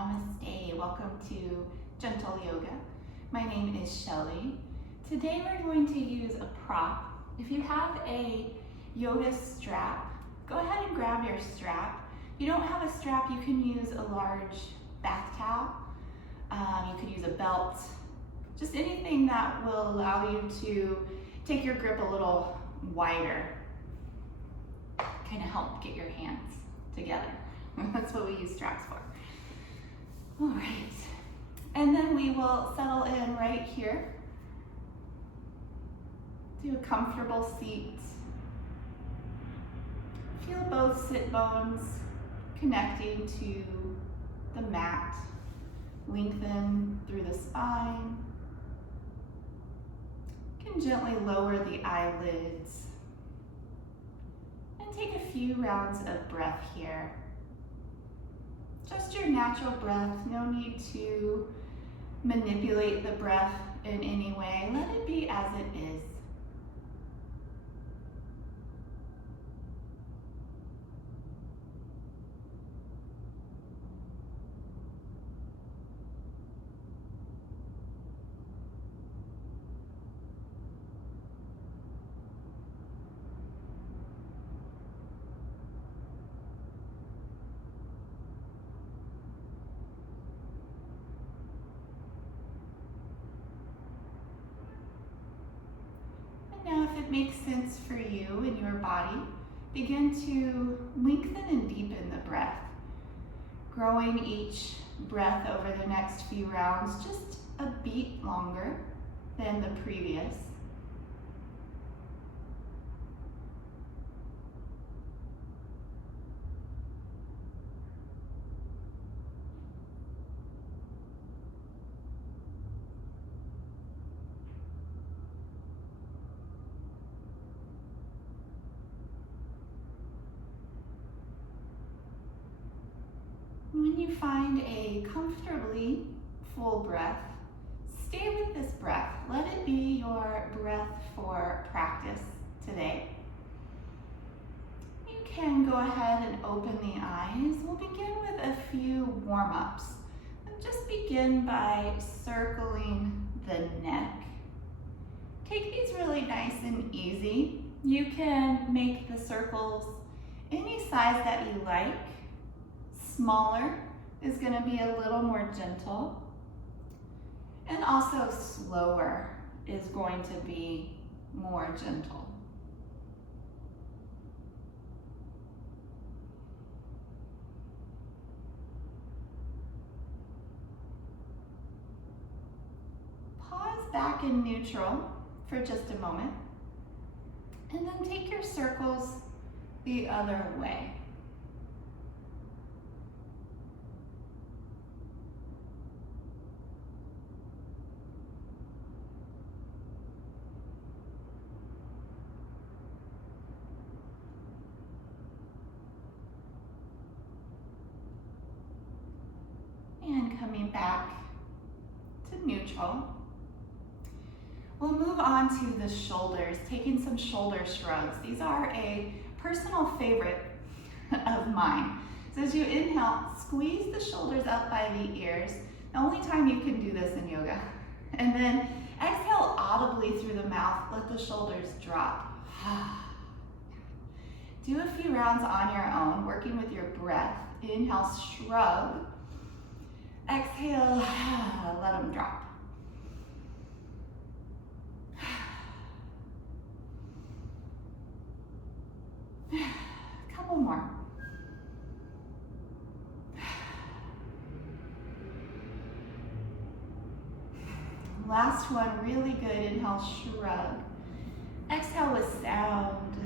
Namaste. Welcome to Gentle Yoga. My name is Shelley. Today we're going to use a prop. If you have a yoga strap, go ahead and grab your strap. If you don't have a strap, you can use a large bath towel. You could use a belt, just anything that will allow you to take your grip a little wider. Kind of help get your hands together. That's what we use straps for. All right, and then we will settle in right here to a comfortable seat. Feel both sit bones connecting to the mat. Lengthen through the spine. You can gently lower the eyelids and take a few rounds of breath here. Just your natural breath, no need to manipulate the breath in any way. Let it be as it is. Now, if it makes sense for you and your body, begin to lengthen and deepen the breath, growing each breath over the next few rounds just a beat longer than the previous. When you find a comfortably full breath, stay with this breath. Let it be your breath for practice today. You can go ahead and open the eyes. We'll begin with a few warm-ups. Just begin by circling the neck. Take these really nice and easy. You can make the circles any size that you like. Smaller is going to be a little more gentle, and also slower is going to be more gentle. Pause back in neutral for just a moment, and then take your circles the other way. And coming back to neutral. We'll move on to the shoulders, taking some shoulder shrugs. These are a personal favorite of mine. So as you inhale, squeeze the shoulders up by the ears. The only time you can do this in yoga. And then exhale audibly through the mouth, let the shoulders drop. Do a few rounds on your own, working with your breath. Inhale, shrug. Exhale, let them drop. Couple more. Last one, really good. Inhale, shrug. Exhale with sound.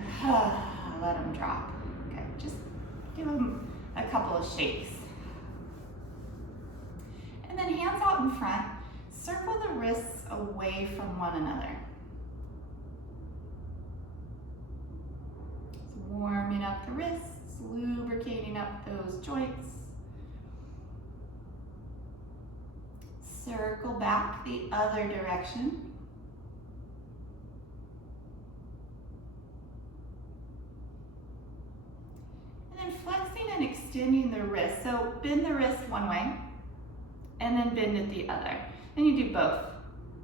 Let them drop. Okay, just give them a couple of shakes. And then hands out in front, circle the wrists away from one another. So warming up the wrists, lubricating up those joints. Circle back the other direction. And then flexing and extending the wrist. So bend the wrist one way, and then bend at the other. Then you do both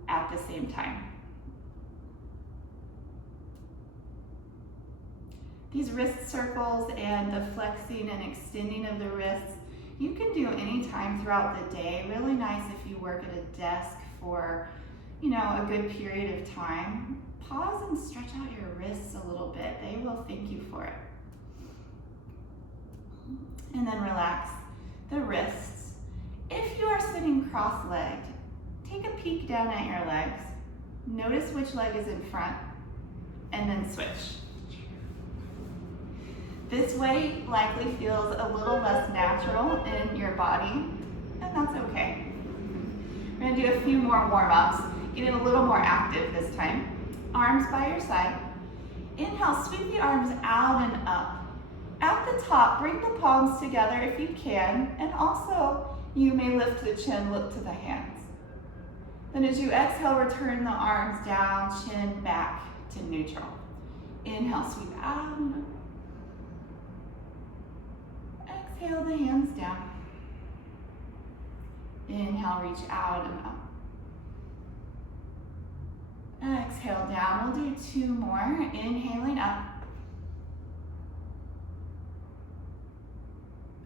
at the same time. These wrist circles and the flexing and extending of the wrists, you can do anytime throughout the day. Really nice if you work at a desk for, a good period of time. Pause and stretch out your wrists a little bit. They will thank you for it. And then relax the wrists. If you are sitting cross-legged, take a peek down at your legs. Notice which leg is in front, and then switch. This way likely feels a little less natural in your body, and that's okay. We're gonna do a few more warm-ups, getting a little more active this time. Arms by your side. Inhale, sweep the arms out and up. At the top, bring the palms together if you can, and also you may lift the chin, look to the hands. Then as you exhale, return the arms down, chin back to neutral. Inhale, sweep out and up. Exhale the hands down. Inhale, reach out and up. Exhale down. We'll do two more. Inhaling up.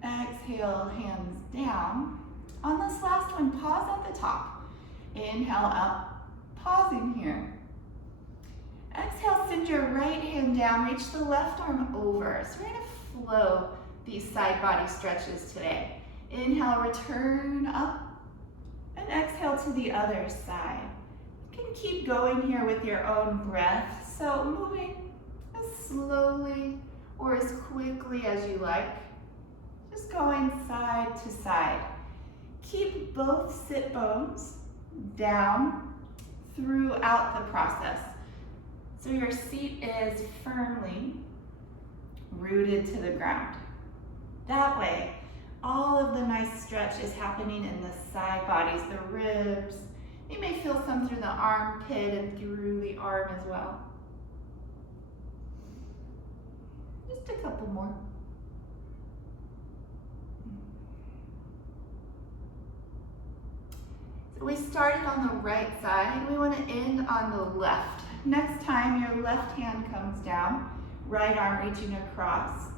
Exhale, hands down. On this last one, pause at the top. Inhale up, pausing here. Exhale, send your right hand down, reach the left arm over. So we're gonna flow these side body stretches today. Inhale, return up, and exhale to the other side. You can keep going here with your own breath, so moving as slowly or as quickly as you like. Just going side to side. Keep both sit bones down throughout the process. So your seat is firmly rooted to the ground. That way, all of the nice stretch is happening in the side bodies, the ribs. You may feel some through the armpit and through the arm as well. Just a couple more. So we started on the right side. We want to end on the left. Next time, your left hand comes down, right arm reaching across.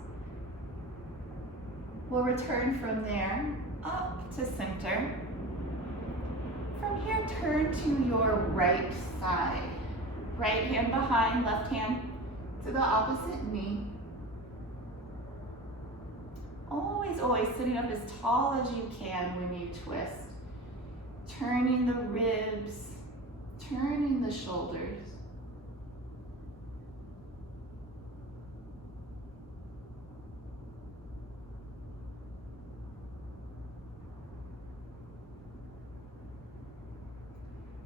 We'll return from there up to center. From here, turn to your right side. Right hand behind, left hand to the opposite knee. Always, always sitting up as tall as you can when you twist. Turning the ribs, turning the shoulders.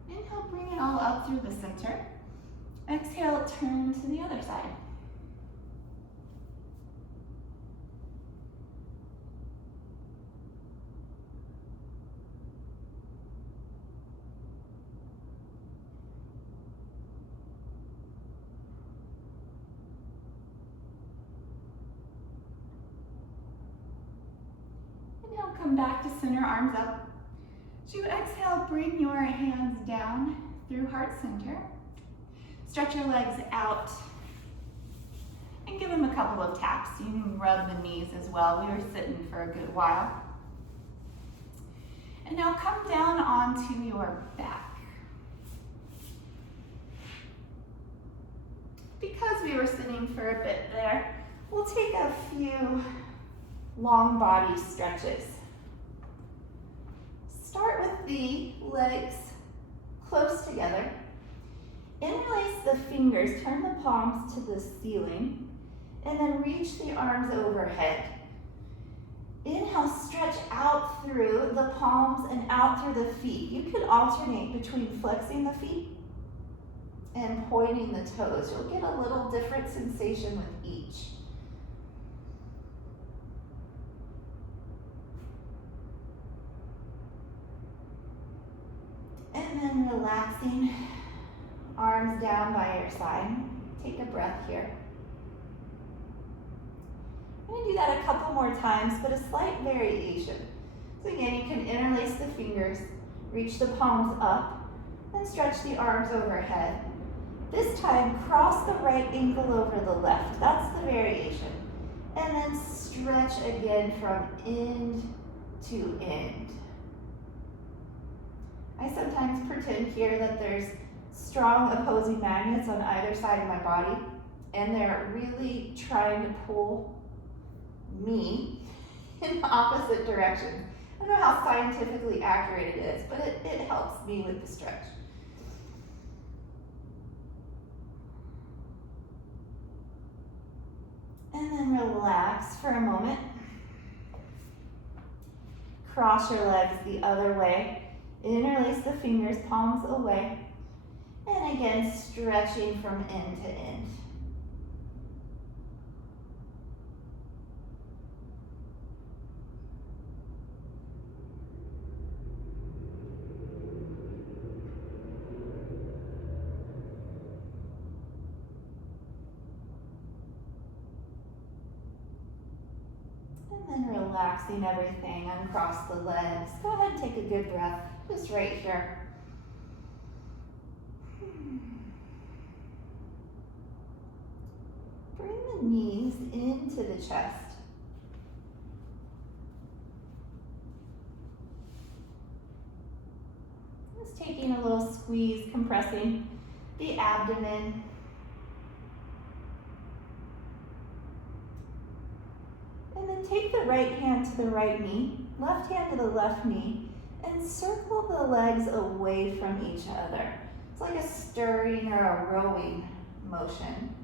Inhale, bring it all up through the center. Exhale, turn to the other side. Inhale, come back to center, arms up. As you exhale, bring your hands down through heart center. Stretch your legs out and give them a couple of taps. You can rub the knees as well. We were sitting for a good while. And now come down onto your back. Because we were sitting for a bit there, we'll take a few long body stretches. Start with the legs close together. Interlace the fingers, turn the palms to the ceiling, and then reach the arms overhead. Inhale, stretch out through the palms and out through the feet. You could alternate between flexing the feet and pointing the toes. You'll get a little different sensation with each. And then relaxing, arms down by your side. Take a breath here. I'm going to do that a couple more times, but a slight variation. So again, you can interlace the fingers. Reach the palms up and stretch the arms overhead. This time, cross the right ankle over the left. That's the variation. And then stretch again from end to end. I sometimes pretend here that there's strong opposing magnets on either side of my body, and they're really trying to pull me in the opposite direction. I don't know how scientifically accurate it is, but it helps me with the stretch. And then relax for a moment. Cross your legs the other way. Interlace the fingers, palms away. And again, stretching from end to end. And then relaxing everything, uncross the legs. Go ahead and take a good breath, just right here. Bring the knees into the chest. Just taking a little squeeze, compressing the abdomen. And then take the right hand to the right knee, left hand to the left knee, and circle the legs away from each other. It's like a stirring or a rowing motion.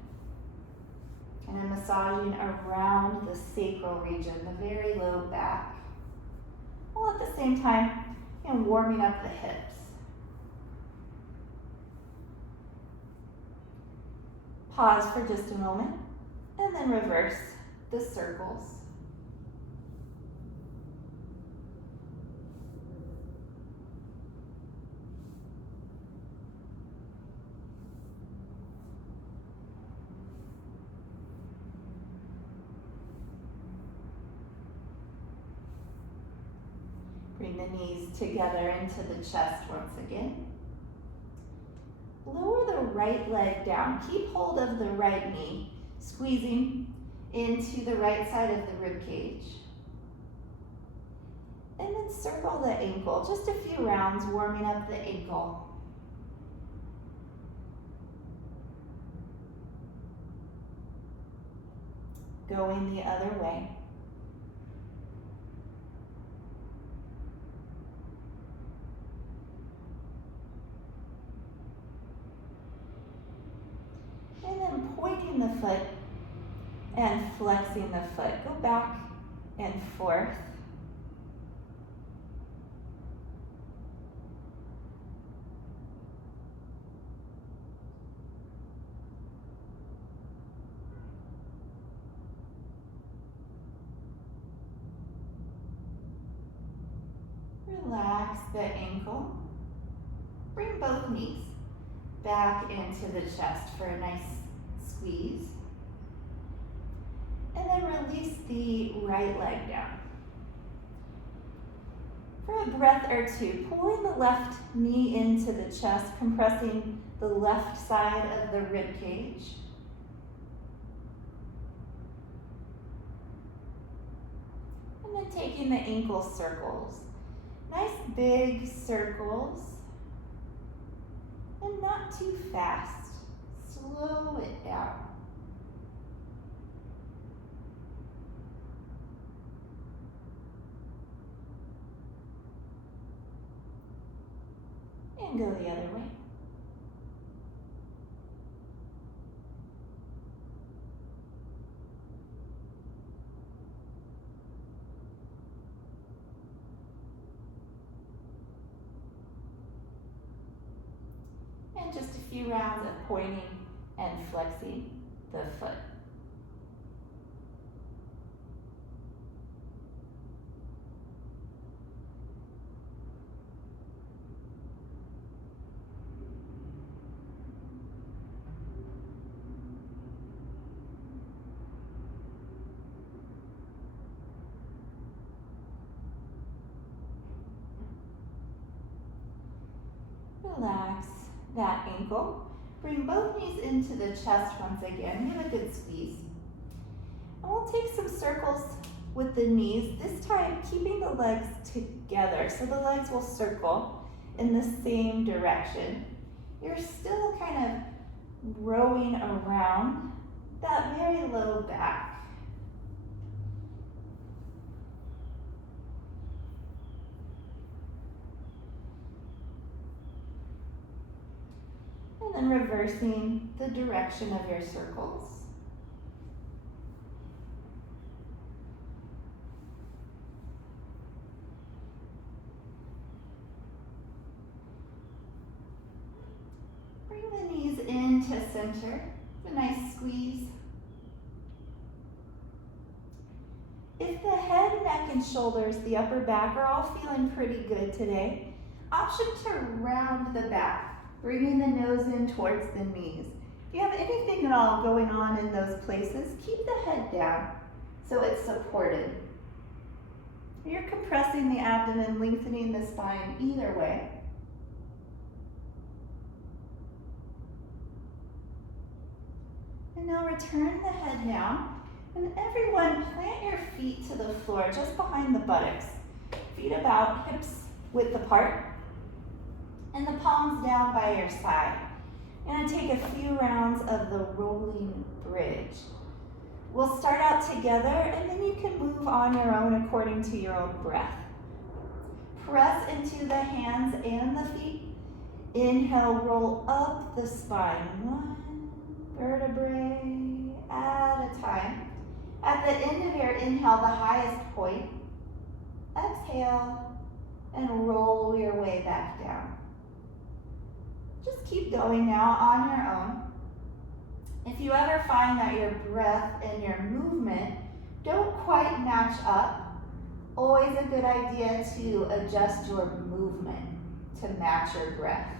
And then massaging around the sacral region, the very low back, while at the same time, warming up the hips. Pause for just a moment, and then reverse the circles. Bring the knees together into the chest once again. Lower the right leg down. Keep hold of the right knee, squeezing into the right side of the rib cage. And then circle the ankle, just a few rounds, warming up the ankle. Going the other way. And then pointing the foot and flexing the foot. Go back and forth. Relax the ankle. Bring both knees back into the chest for a nice squeeze. And then release the right leg down. For a breath or two, pulling the left knee into the chest, compressing the left side of the rib cage. And then taking the ankle circles. Nice big circles. And not too fast. Slow it down. And go the other way. And just a few rounds of pointing and flexing the foot. Relax that ankle. Bring both knees into the chest once again. Give a good squeeze. And we'll take some circles with the knees, this time keeping the legs together. So the legs will circle in the same direction. You're still kind of rowing around that very low back. And then reversing the direction of your circles. Bring the knees into center. A nice squeeze. If the head, neck, and shoulders, the upper back, are all feeling pretty good today, option to round the back. Bringing the nose in towards the knees. If you have anything at all going on in those places, keep the head down so it's supported. You're compressing the abdomen, lengthening the spine either way. And now return the head down. And everyone, plant your feet to the floor just behind the buttocks. Feet about, hips width apart. And the palms down by your side. You're going to take a few rounds of the rolling bridge. We'll start out together and then you can move on your own according to your own breath. Press into the hands and the feet. Inhale, roll up the spine. One vertebrae at a time. At the end of your inhale, the highest point. Exhale and roll your way back down. Just keep going now on your own. If you ever find that your breath and your movement don't quite match up, always a good idea to adjust your movement to match your breath.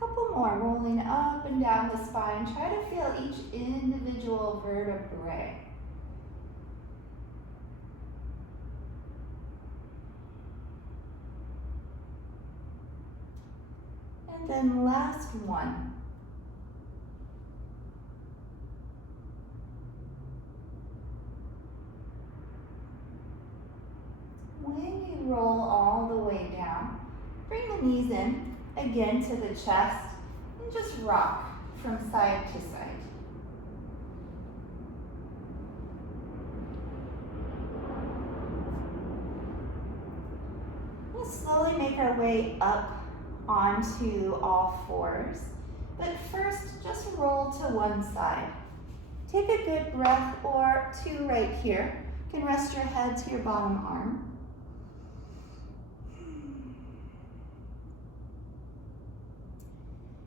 Couple more, rolling up and down the spine. Try to feel each individual vertebrae. And then last one. When you roll all the way down, bring the knees in. Again to the chest, and just rock from side to side. We'll slowly make our way up onto all fours, but first just roll to one side. Take a good breath or two right here. You can rest your head to your bottom arm.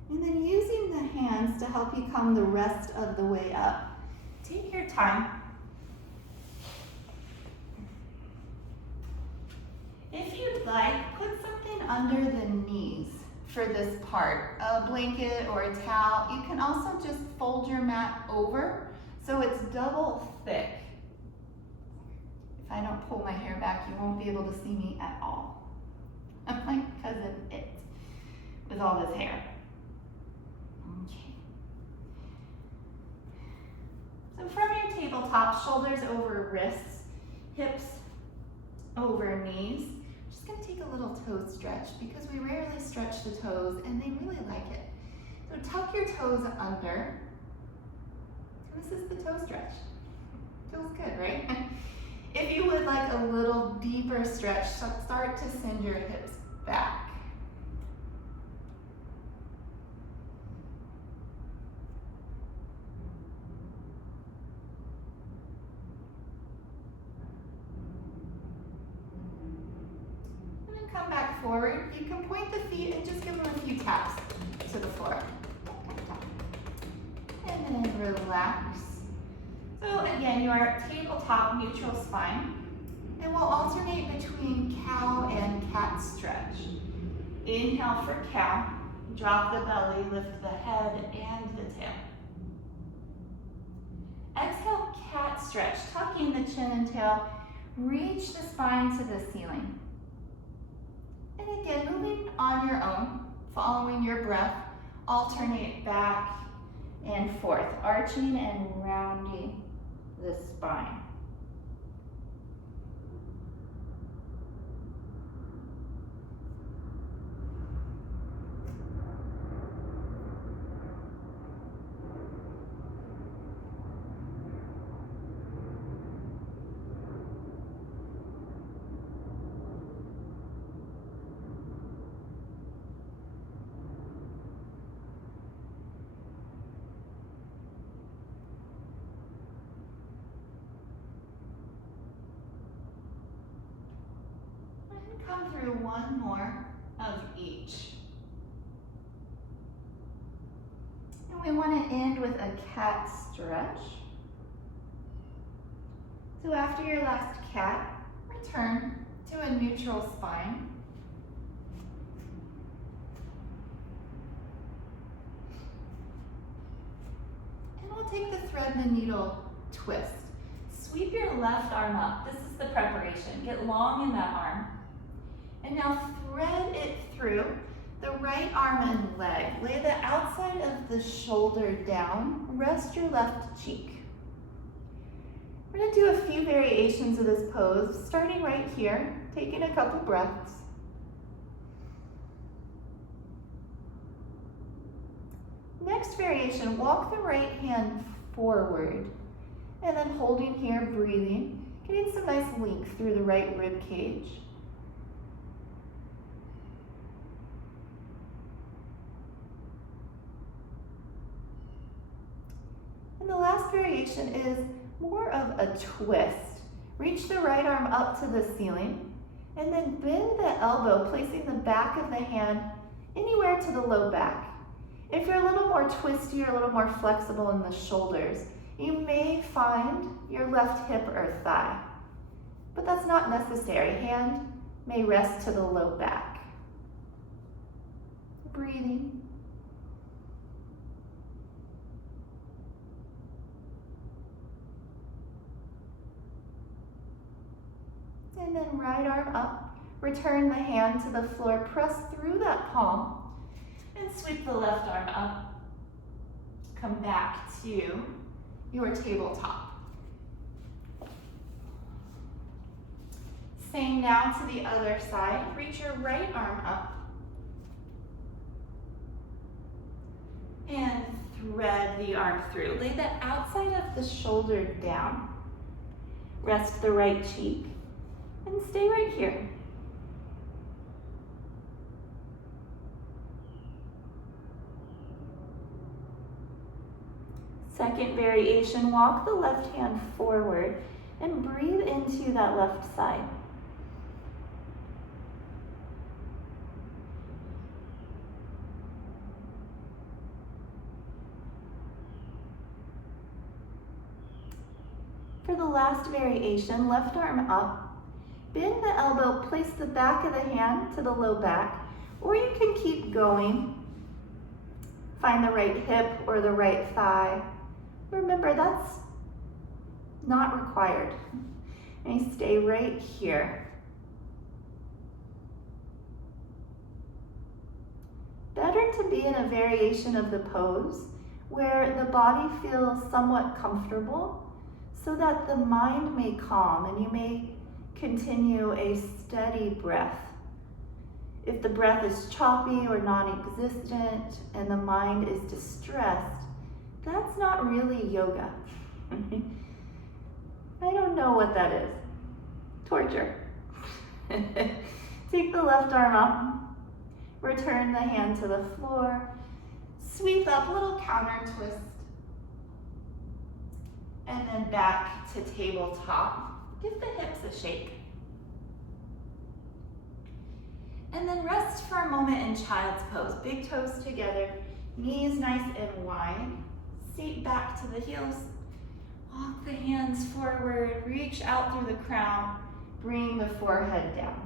And then using the hands to help you come the rest of the way up. Take your time. If you'd like, put something under the knees for this part. A blanket or a towel. You can also just fold your mat over so it's double thick. If I don't pull my hair back, you won't be able to see me at all. I'm like cousin it with all this hair. Okay. So from your tabletop, shoulders over wrists, hips over knees. I'm just going to take a little toe stretch because we rarely stretch the toes and they really like it. So tuck your toes under. This is the toe stretch. Feels good, right? If you would like a little deeper stretch, start to send your hips back. forward, you can point the feet and just give them a few taps to the floor. And then relax. So again, you are tabletop neutral spine. And we'll alternate between cow and cat stretch. Inhale for cow. Drop the belly, lift the head and the tail. Exhale, cat stretch. Tuck in the chin and tail. Reach the spine to the ceiling. And again, moving on your own, following your breath, alternate back and forth, arching and rounding the spine. Come through one more of each. And we want to end with a cat stretch. So after your last cat, return to a neutral spine. And we'll take the thread and the needle twist. Sweep your left arm up. This is the preparation. Get long in that arm. And now thread it through the right arm and leg. Lay the outside of the shoulder down. Rest your left cheek. We're going to do a few variations of this pose, starting right here, taking a couple breaths. Next variation, walk the right hand forward. And then holding here, breathing, getting some nice length through the right rib cage. And the last variation is more of a twist. Reach the right arm up to the ceiling and then bend the elbow, placing the back of the hand anywhere to the low back. If you're a little more twisty or a little more flexible in the shoulders, you may find your left hip or thigh, but that's not necessary. Hand may rest to the low back. Breathing. And then right arm up, return the hand to the floor, press through that palm, and sweep the left arm up. Come back to your tabletop. Same now to the other side. Reach your right arm up. And thread the arm through. Lay the outside of the shoulder down. Rest the right cheek. And stay right here. Second variation, walk the left hand forward and breathe into that left side. For the last variation, left arm up. Bend the elbow, place the back of the hand to the low back, or you can keep going. Find the right hip or the right thigh. Remember, that's not required. And you stay right here. Better to be in a variation of the pose where the body feels somewhat comfortable so that the mind may calm and you may continue a steady breath. If the breath is choppy or non-existent and the mind is distressed, that's not really yoga. I don't know what that is. Torture. Take the left arm up, return the hand to the floor, sweep up, little counter twist, and then back to tabletop. Give the hips a shake. And then rest for a moment in child's pose. Big toes together, knees nice and wide. Seat back to the heels. Walk the hands forward, reach out through the crown, bring the forehead down.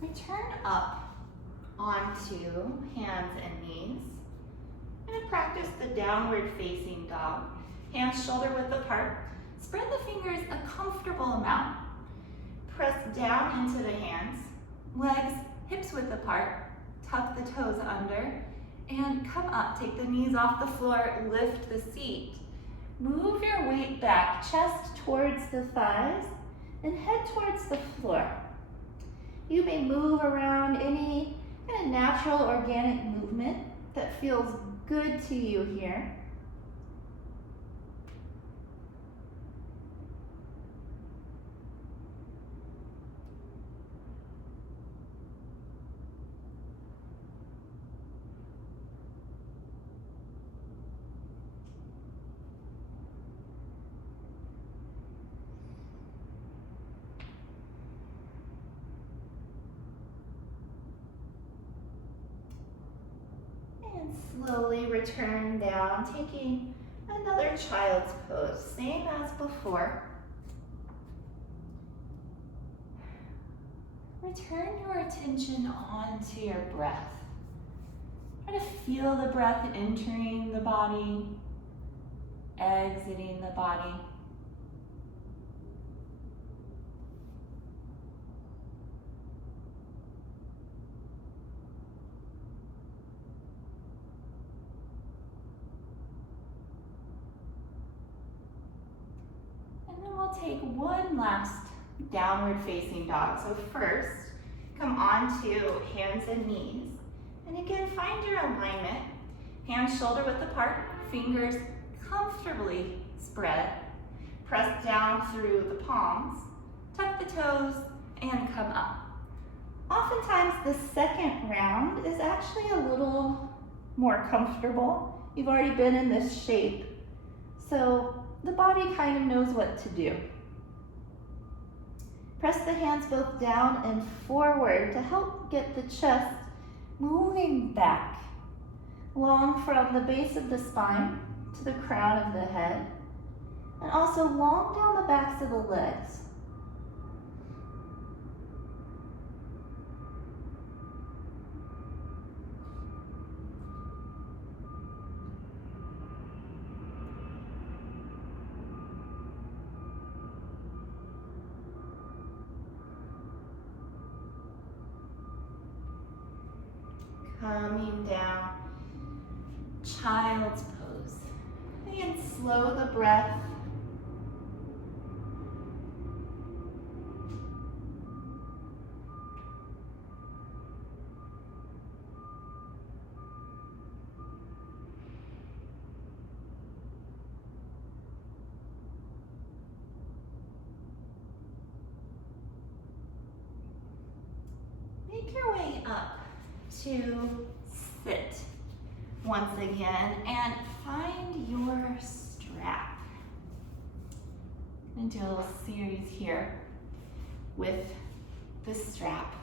Return up onto hands and knees. I'm going to practice the downward facing dog. Hands shoulder width apart. Spread the fingers a comfortable amount. Press down into the hands. Legs hips width apart. Tuck the toes under and come up. Take the knees off the floor, lift the seat. Move your weight back, chest towards the thighs and head towards the floor. You may move around any kind of natural organic movement that feels good to you here. Slowly return down, taking another child's pose, same as before. Return your attention onto your breath. Try to feel the breath entering the body, exiting the body. Take one last downward facing dog. So first, come onto hands and knees. And again, find your alignment. Hands shoulder width apart, fingers comfortably spread. Press down through the palms, tuck the toes, and come up. Oftentimes, the second round is actually a little more comfortable. You've already been in this shape, so the body kind of knows what to do. Press the hands both down and forward to help get the chest moving back, long from the base of the spine to the crown of the head, and also long down the backs of the legs. Coming down, child's pose. Again, slow the breath. Make your way up to sit once again and find your strap. I'm gonna do a little series here with the strap,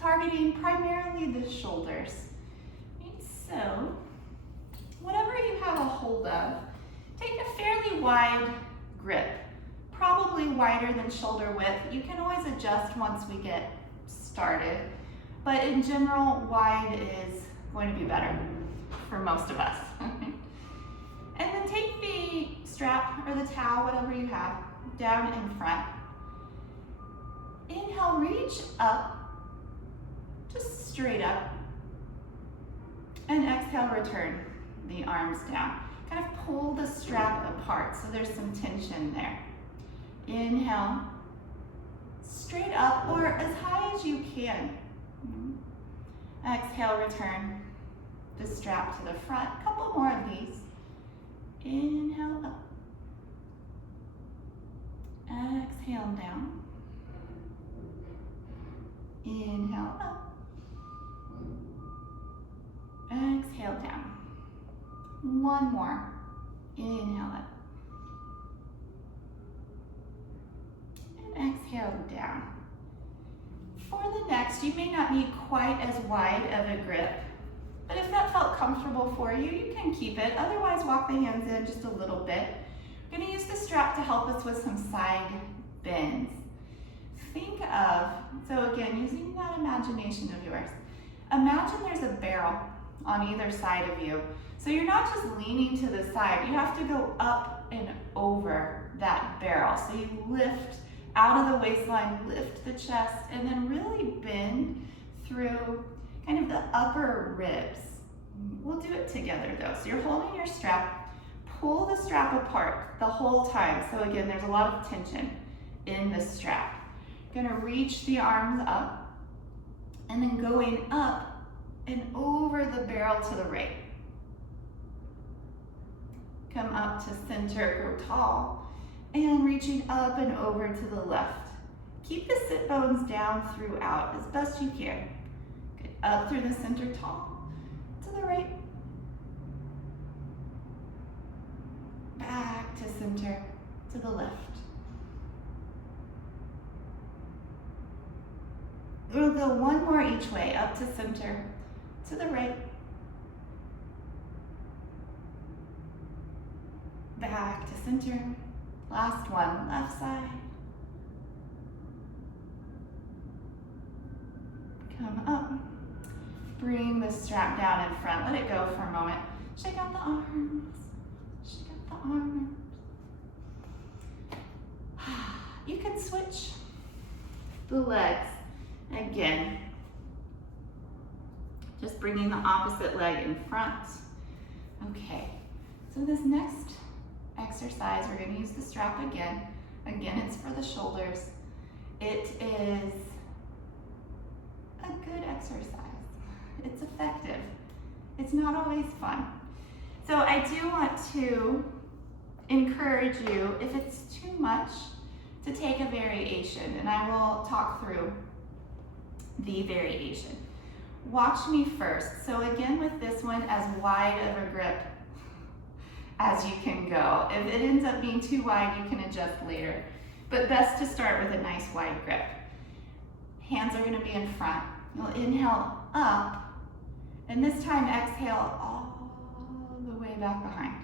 targeting primarily the shoulders. Right, so whatever you have a hold of, take a fairly wide grip, probably wider than shoulder width. You can always adjust once we get started. But in general, wide is going to be better for most of us. And then take the strap or the towel, whatever you have, down in front. Inhale, reach up, just straight up. And exhale, return the arms down. Kind of pull the strap apart so there's some tension there. Inhale, straight up or as high as you can. Exhale, return the strap to the front. A couple more of these. Inhale up. Exhale down. Inhale up. Exhale down. One more. Inhale up. And exhale down. For the next, you may not need quite as wide of a grip, but if that felt comfortable for you, you can keep it. Otherwise, walk the hands in just a little bit. We're going to use the strap to help us with some side bends. Think of, so again, using that imagination of yours, imagine there's a barrel on either side of you. So you're not just leaning to the side, you have to go up and over that barrel. So you lift out of the waistline, lift the chest, and then really bend through kind of the upper ribs. We'll do it together though. So you're holding your strap, pull the strap apart the whole time. So again, there's a lot of tension in the strap. Gonna reach the arms up and then going up and over the barrel to the right. Come up to center, grow tall, and reaching up and over to the left. Keep the sit bones down throughout as best you can. Good. Up through the center, tall, to the right. Back to center, to the left. We'll go one more each way, up to center, to the right. Back to center. Last one, left side. Come up. Bring the strap down in front. Let it go for a moment. Shake out the arms. Shake out the arms. You can switch the legs. Again, just bringing the opposite leg in front. Okay, so this next exercise, we're going to use the strap again. Again, it's for the shoulders. It is a good exercise. It's effective. It's not always fun. So I do want to encourage you, if it's too much, to take a variation, and I will talk through the variation. Watch me first. So again, with this one, as wide of a grip as you can go. If it ends up being too wide, you can adjust later. But best to start with a nice wide grip. Hands are going to be in front. You'll inhale up, and this time exhale all the way back behind.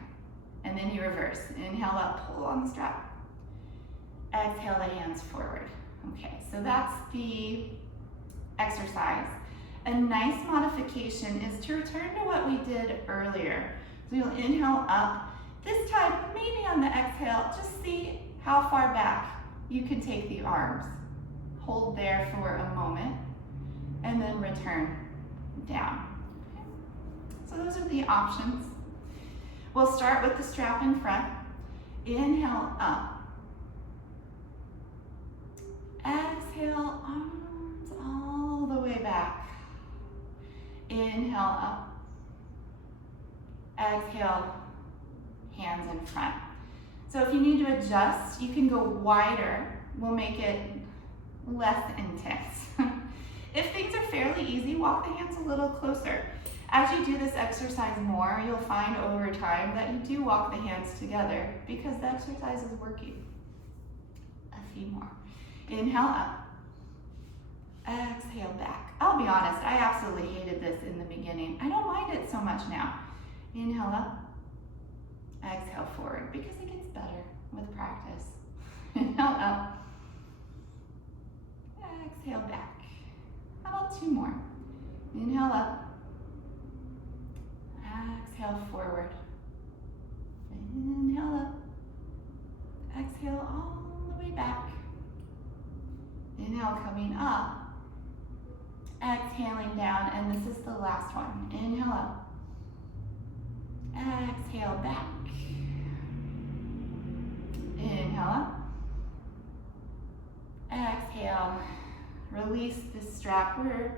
And then you reverse. Inhale up, pull on the strap. Exhale the hands forward. Okay, so that's the exercise. A nice modification is to return to what we did earlier. So you'll inhale up. This time, maybe on the exhale, just see how far back you can take the arms. Hold there for a moment, and then return down. Okay. So those are the options. We'll start with the strap in front. Inhale up. Exhale, arms all the way back. Inhale up. Exhale, hands in front. So if you need to adjust, you can go wider. We'll make it less intense. If things are fairly easy, walk the hands a little closer. As you do this exercise more, you'll find over time that you do walk the hands together because the exercise is working. A few more. Inhale up. Exhale back. I'll be honest, I absolutely hated this in the beginning. I don't mind it so much now. Inhale up. Exhale forward because it gets better with practice. Inhale up. Exhale back. How about two more? Inhale up. Exhale forward. Inhale up. Exhale all the way back. Inhale coming up. Exhaling down, and this is the last one. Inhale up. Exhale back. Inhale up. Exhale down. Release this strap. We're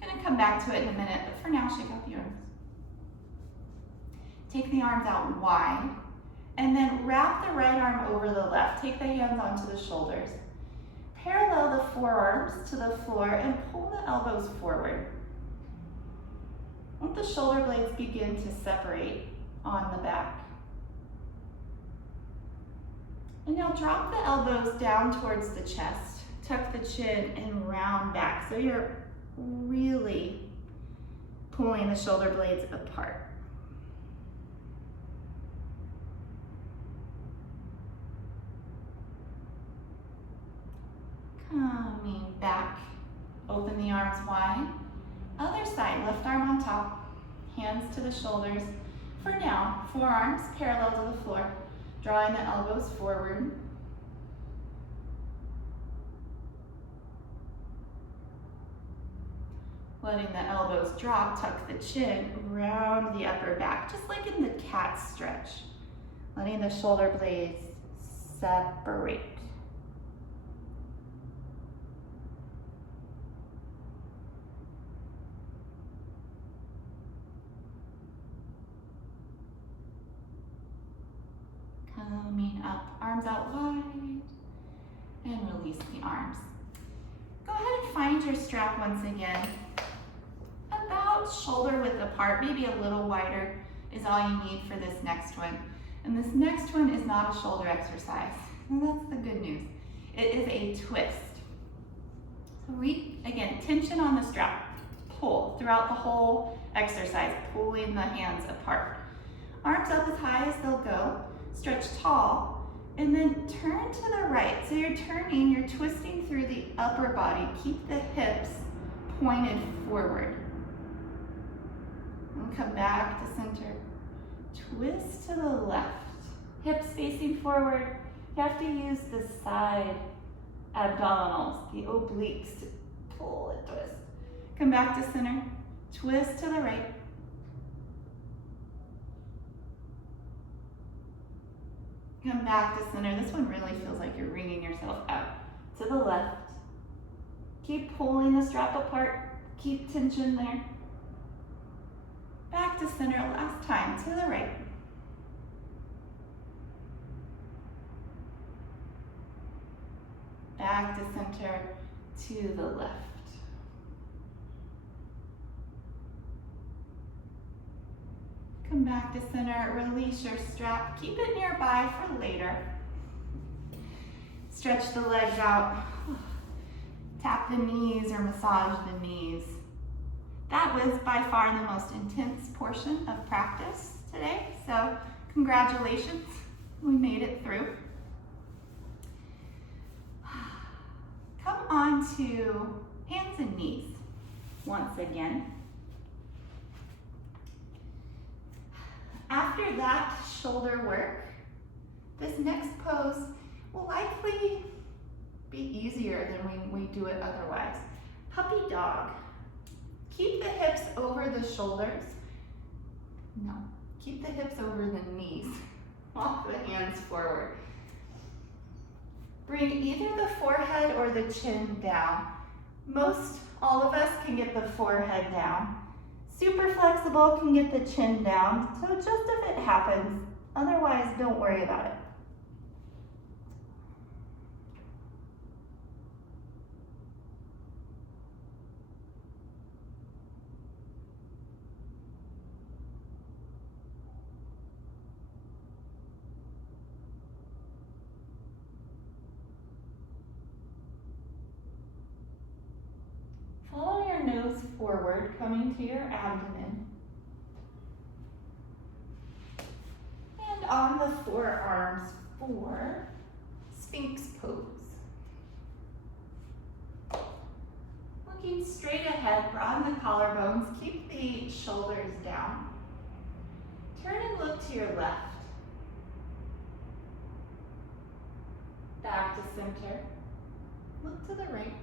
gonna come back to it in a minute, but for now, shake out the arms. Take the arms out wide, and then wrap the right arm over the left. Take the hands onto the shoulders. Parallel the forearms to the floor and pull the elbows forward. Let the shoulder blades begin to separate on the back. And now drop the elbows down towards the chest. Tuck the chin and round back. So you're really pulling the shoulder blades apart. Coming back. Open the arms wide. Other side, left arm on top. Hands to the shoulders. For now, forearms parallel to the floor. Drawing the elbows forward. Letting the elbows drop, tuck the chin, round the upper back, just like in the cat stretch. Letting the shoulder blades separate. Coming up, arms out wide, and release the arms. Go ahead and find your strap once again. About shoulder width apart, maybe a little wider is all you need for this next one. And this next one is not a shoulder exercise. And that's the good news. It is a twist. So again, tension on the strap. Pull throughout the whole exercise, pulling the hands apart. Arms up as high as they'll go. Stretch tall, and then turn to the right. So you're turning, you're twisting through the upper body. Keep the hips pointed forward. And come back to center. Twist to the left. Hips facing forward. You have to use the side abdominals, the obliques, to pull and twist. Come back to center. Twist to the right. Come back to center. This one really feels like you're wringing yourself out. To the left. Keep pulling the strap apart. Keep tension there. Back to center last time. To the right. Back to center. To the left. Come back to center, release your strap, keep it nearby for later. Stretch the legs out, tap the knees or massage the knees. That was by far the most intense portion of practice today, so congratulations, we made it through. Come on to hands and knees once again. After that shoulder work, this next pose will likely be easier than we do it otherwise. Puppy dog. Keep the hips over the shoulders. No, keep the hips over the knees. Walk the hands forward. Bring either the forehead or the chin down. All of us can get the forehead down. Super flexible can get the chin down, so just if it happens, otherwise don't worry about it. Follow your nose forward, coming to your abdomen. And on the forearms for Sphinx Pose. Looking straight ahead, broaden the collarbones, keep the shoulders down. Turn and look to your left. Back to center. Look to the right.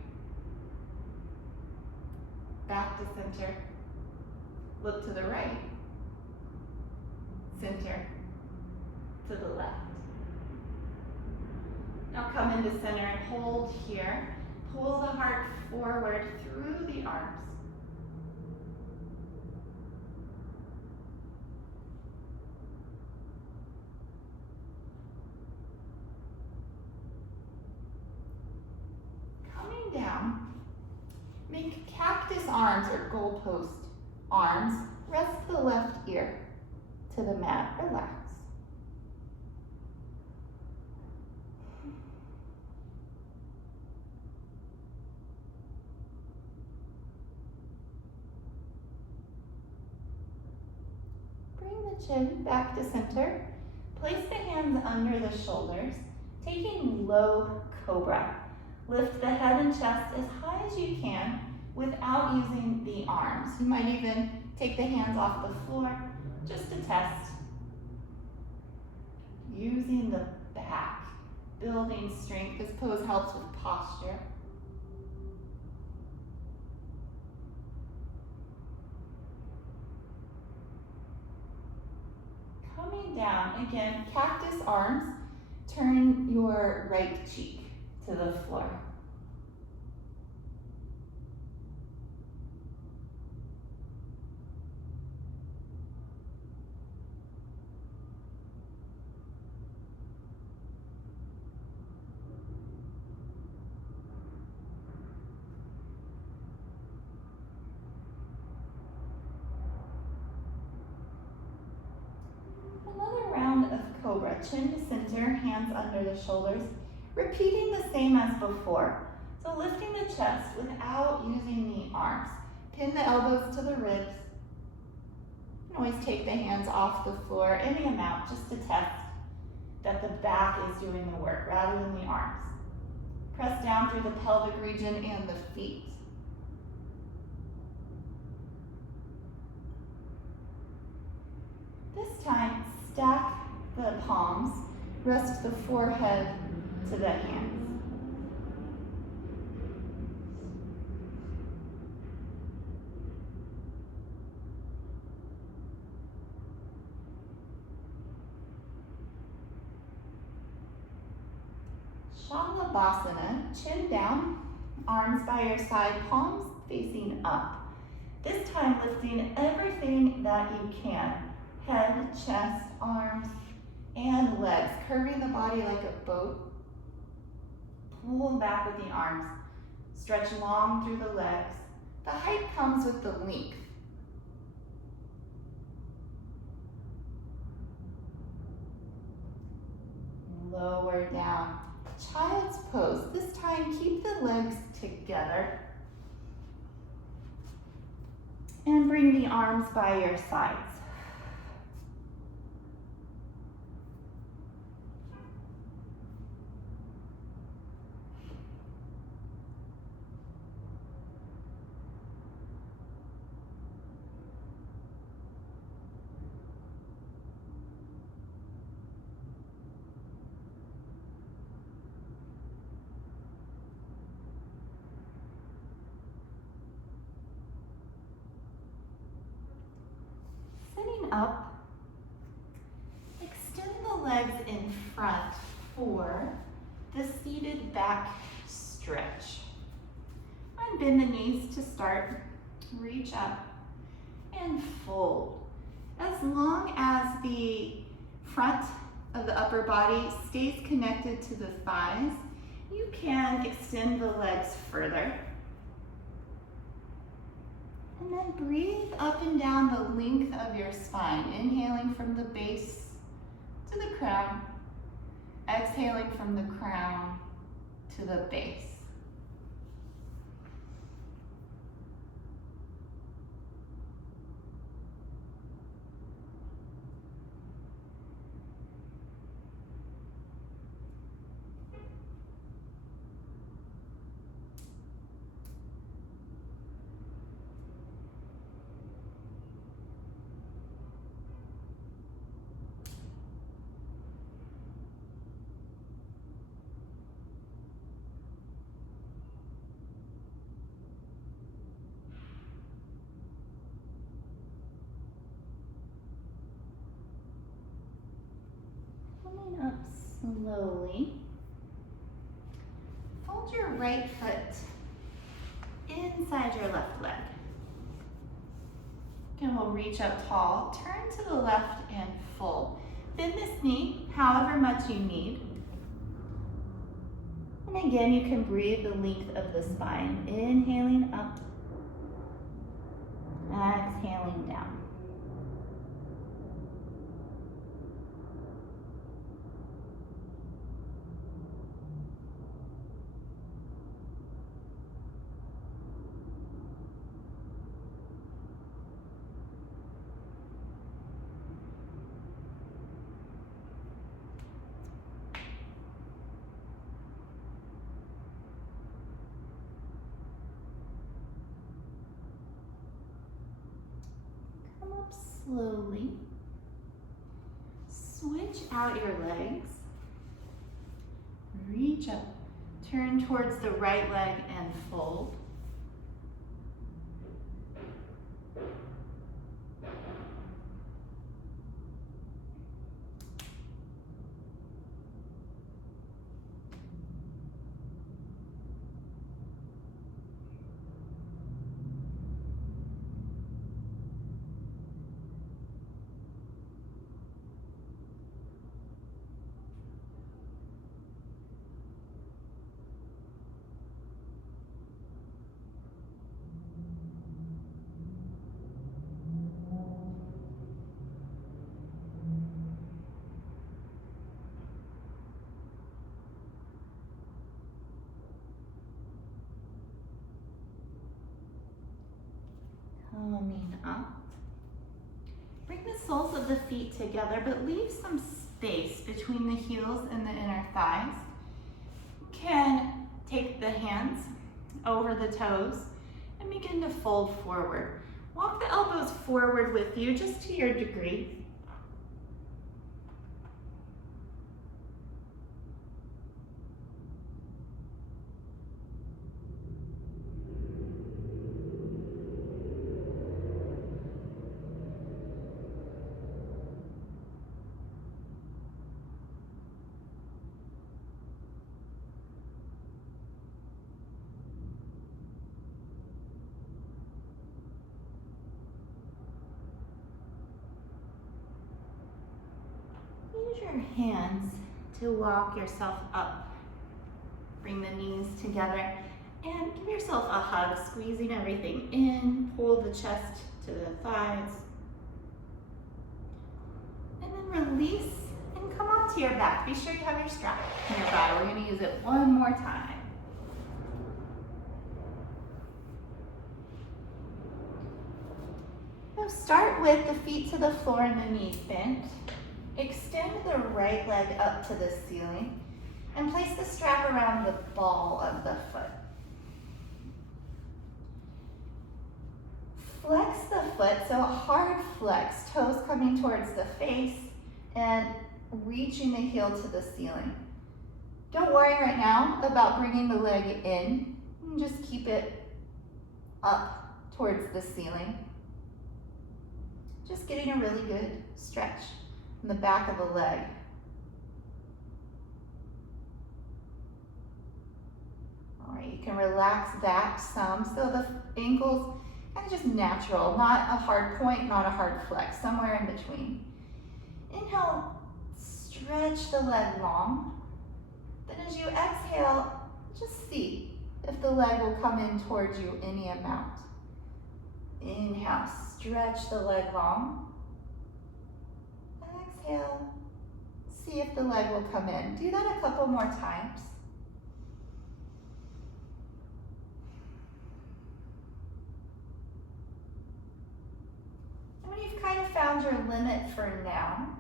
Back to center. Look to the right. Center. To the left. Now come into center and hold here. Pull the heart forward through the arms. Coming down, make cactus arms or goalpost arms. Rest the left ear to the mat. Relax. Bring the chin back to center. Place the hands under the shoulders, taking low cobra. Lift the head and chest as high as you can without using the arms. You might even take the hands off the floor just to test. Using the back, building strength. This pose helps with posture. Coming down, again, cactus arms. Turn your right cheek to the floor. Another round of Cobra, chin to center, hands under the shoulders, repeating the same as before. So lifting the chest without using the arms. Pin the elbows to the ribs. You can always take the hands off the floor, any amount, just to test that the back is doing the work rather than the arms. Press down through the pelvic region and the feet. This time, stack the palms, rest the forehead to the hands. Shalabhasana, chin down, arms by your side, palms facing up. This time lifting everything that you can. Head, chest, arms, and legs. Curving the body like a boat. Pull back with the arms. Stretch long through the legs. The height comes with the length. Lower down. Child's pose. This time, keep the legs together. And bring the arms by your sides. Sitting up, extend the legs in front for the seated back stretch. And bend the knees to start. Reach up and fold. As long as the front of the upper body stays connected to the thighs, you can extend the legs further. And then breathe up and down the length of your spine, inhaling from the base to the crown, exhaling from the crown to the base. Coming up slowly. Fold hold your right foot inside your left leg. Again, we'll reach up tall, turn to the left and fold. Bend this knee however much you need. And again, you can breathe the length of the spine, inhaling up, exhaling down. Come up slowly. Switch out your legs. Reach up. Turn towards the right leg and fold. Coming up. Bring the soles of the feet together, but leave some space between the heels and the inner thighs. You can take the hands over the toes and begin to fold forward. Walk the elbows forward with you, just to your degree. Use your hands to walk yourself up. Bring the knees together and give yourself a hug, squeezing everything in. Pull the chest to the thighs. And then release and come onto your back. Be sure you have your strap nearby. We're going to use it one more time. So start with the feet to the floor and the knees bent. Extend the right leg up to the ceiling and place the strap around the ball of the foot. Flex the foot, so a hard flex, toes coming towards the face and reaching the heel to the ceiling. Don't worry right now about bringing the leg in. Just keep it up towards the ceiling. Just getting a really good stretch in the back of the leg. All right, you can relax back some, so the ankles kind of just natural, not a hard point, not a hard flex, somewhere in between. Inhale, stretch the leg long. Then as you exhale, just see if the leg will come in towards you any amount. Inhale, stretch the leg long. Exhale, see if the leg will come in. Do that a couple more times. And when you've kind of found your limit for now,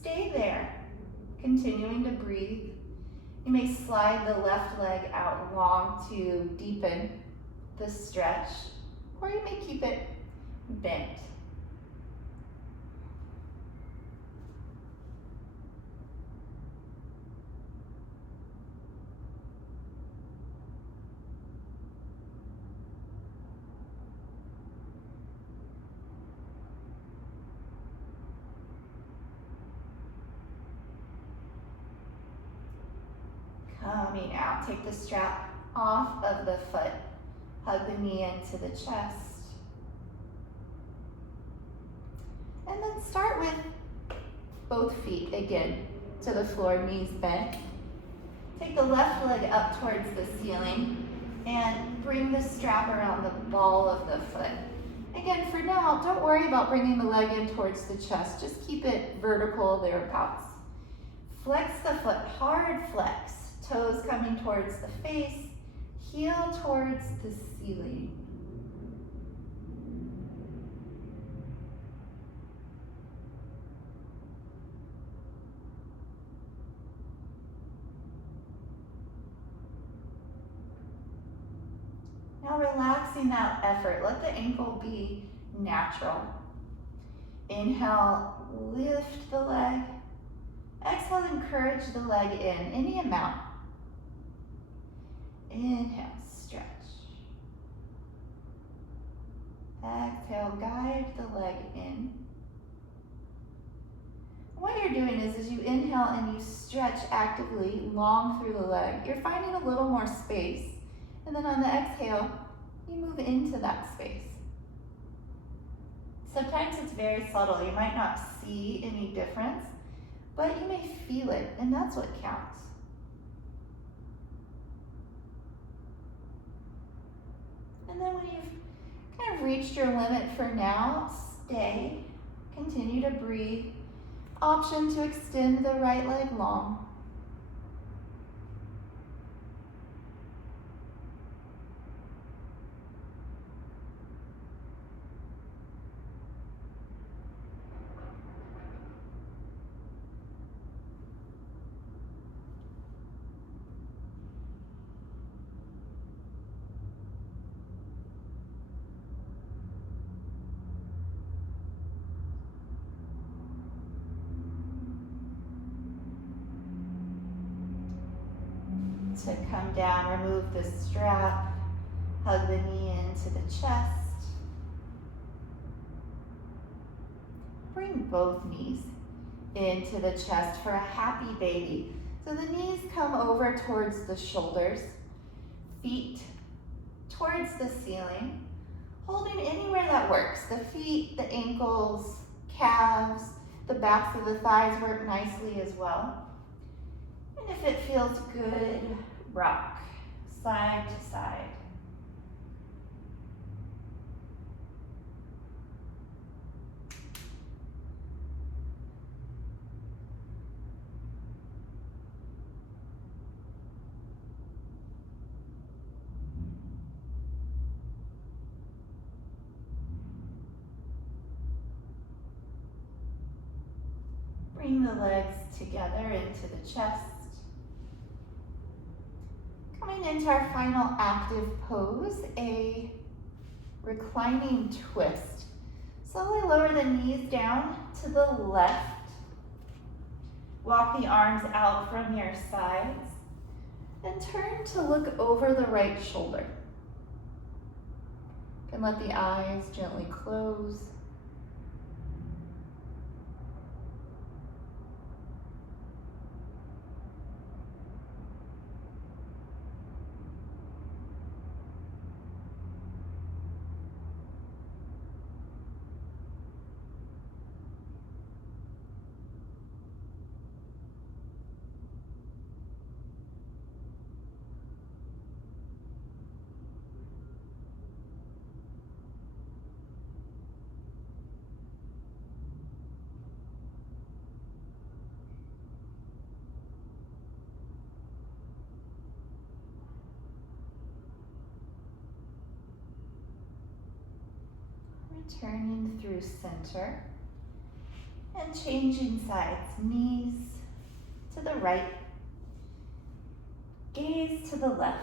stay there, continuing to breathe. You may slide the left leg out long to deepen the stretch, or you may keep it bent. Coming out, take the strap off of the foot. Hug the knee into the chest. And then start with both feet again to the floor, knees bent. Take the left leg up towards the ceiling and bring the strap around the ball of the foot. Again, for now, don't worry about bringing the leg in towards the chest. Just keep it vertical thereabouts. Flex the foot, hard flex. Toes coming towards the face, heel towards the ceiling. Now relaxing that effort, let the ankle be natural. Inhale, lift the leg. Exhale, encourage the leg in, any amount. Inhale, stretch. Exhale, guide the leg in. What you're doing is as you inhale and you stretch actively long through the leg, you're finding a little more space. And then on the exhale, you move into that space. Sometimes it's very subtle. You might not see any difference, but you may feel it, and that's what counts. And then when you've kind of reached your limit for now, stay, continue to breathe. Option to extend the right leg long. To come down, remove the strap, hug the knee into the chest. Bring both knees into the chest for a happy baby. So the knees come over towards the shoulders, feet towards the ceiling, holding anywhere that works. The feet, the ankles, calves, the backs of the thighs work nicely as well. And if it feels good, rock side to side. Bring the legs together into the chest. Coming into our final active pose, a reclining twist. Slowly lower the knees down to the left. Walk the arms out from your sides and turn to look over the right shoulder. You can let the eyes gently close. Returning through center and changing sides, knees to the right, gaze to the left.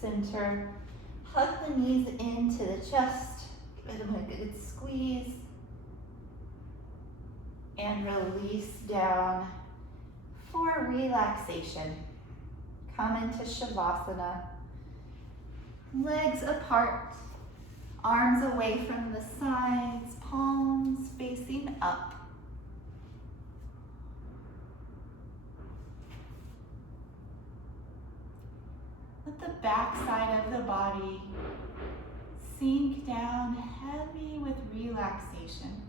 center. Hug the knees into the chest. Give them a good squeeze. And release down for relaxation. Come into Shavasana. Legs apart. Arms away from the sides. Palms facing up. Let the back side of the body sink down heavy with relaxation.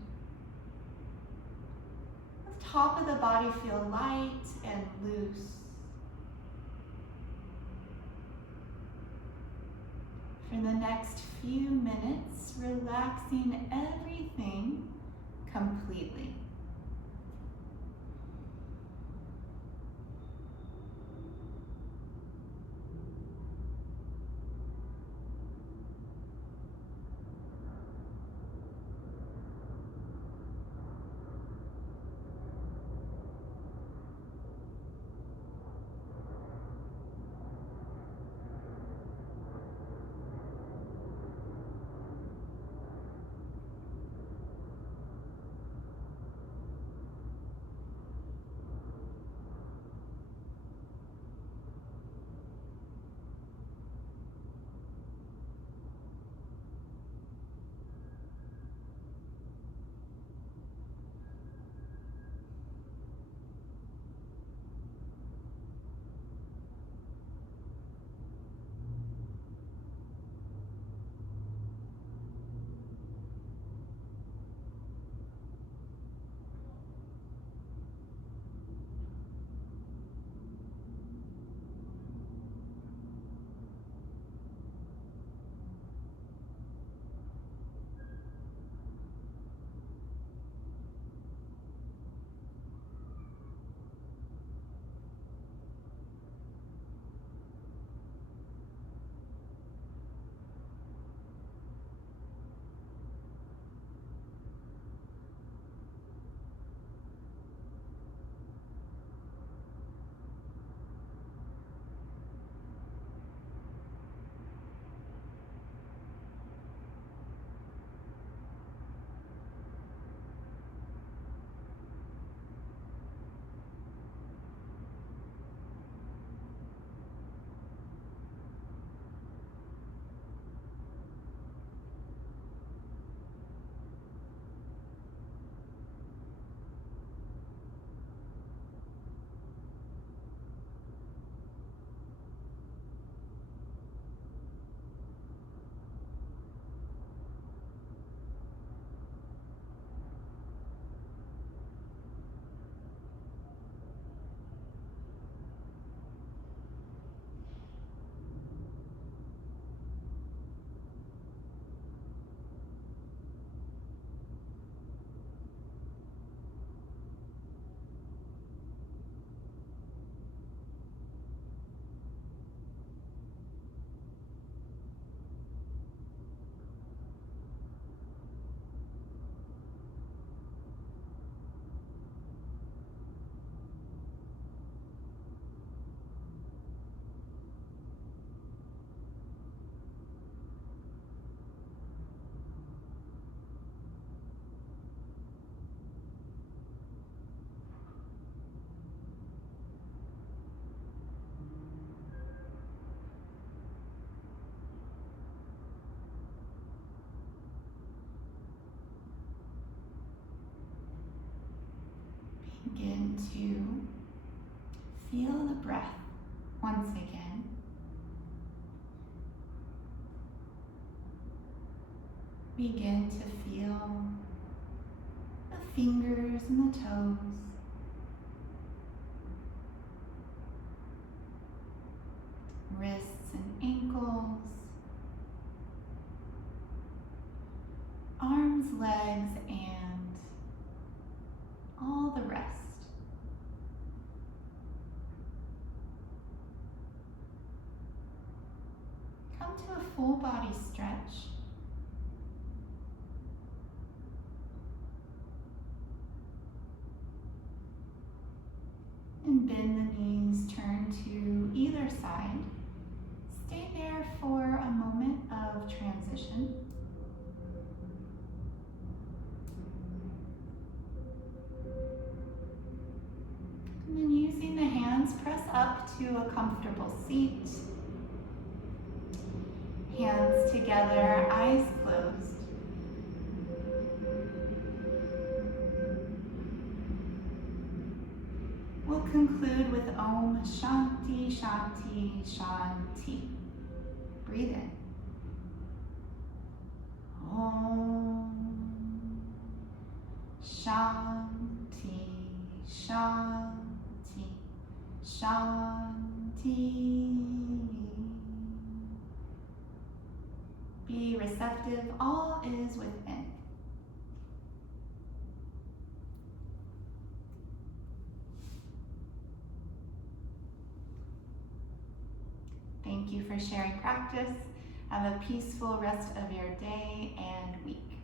The top of the body feel light and loose. For the next few minutes, relaxing everything completely. Begin to feel the breath once again. Begin to feel the fingers and the toes. Wrists and ankles. Arms, legs, and all the rest. Come to a full body stretch. And bend the knees, turn to either side. Stay there position. And then using the hands, press up to a comfortable seat. Hands together, eyes closed. We'll conclude with Om Shanti Shanti Shanti. Breathe in. Om Shanti Shanti Shanti. Be receptive, all is within. Thank you for sharing practice. Have a peaceful rest of your day and week.